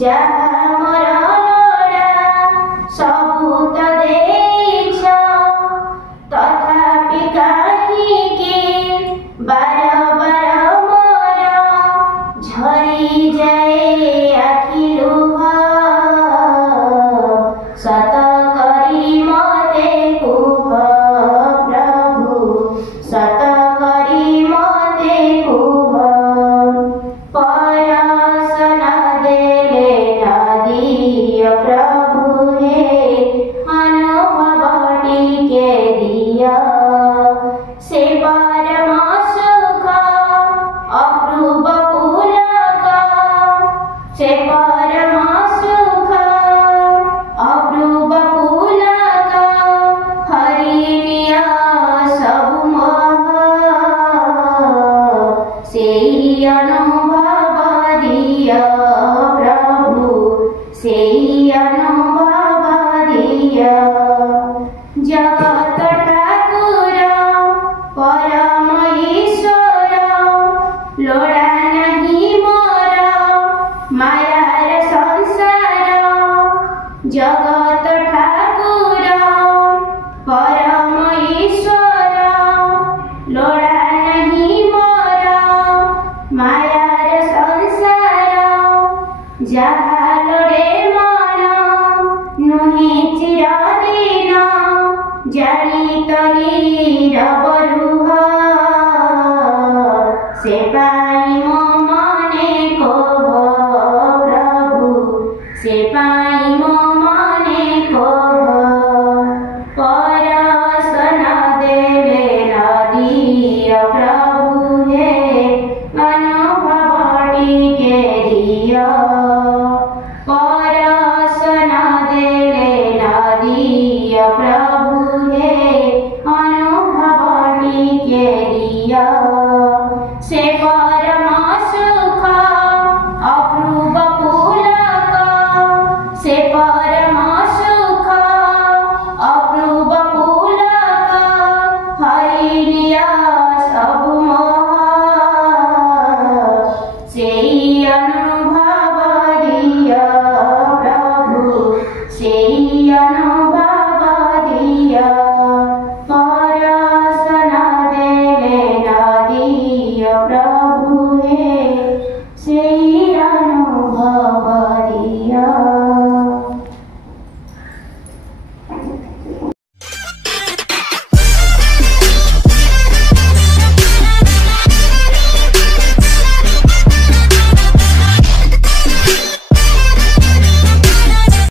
जहा मोर लोड़ा सबू तो देइछ तथापि काहींकि बार बार मोर झरी जाए आखि लुह सत करी मते कुह प्रभु सत करी मते कुह परसन देले नदीय प्रभु हे अनुभव टिके दिया से परम सुख अपूर्व पुलक से परम सुख अपूर्व पुलक हरिणीय सबु मोह सेई अनुभव दिया प्रभु सेई अनुभव दिया जगत ठाकुर परम ईश्वर लोड़ा नहीं मोर मायार संसार जगत ठाकुर परम ईश्वर लोड़ा नहीं मोर मायार संसार जहा लोड़े मन नुहि चिरदिन जानी तरी रबरुह से पाई मो मने कोह प्रभु से पाई मो मने कोह परसन देले नदीय प्रभु हे अनुभव टिके दिया।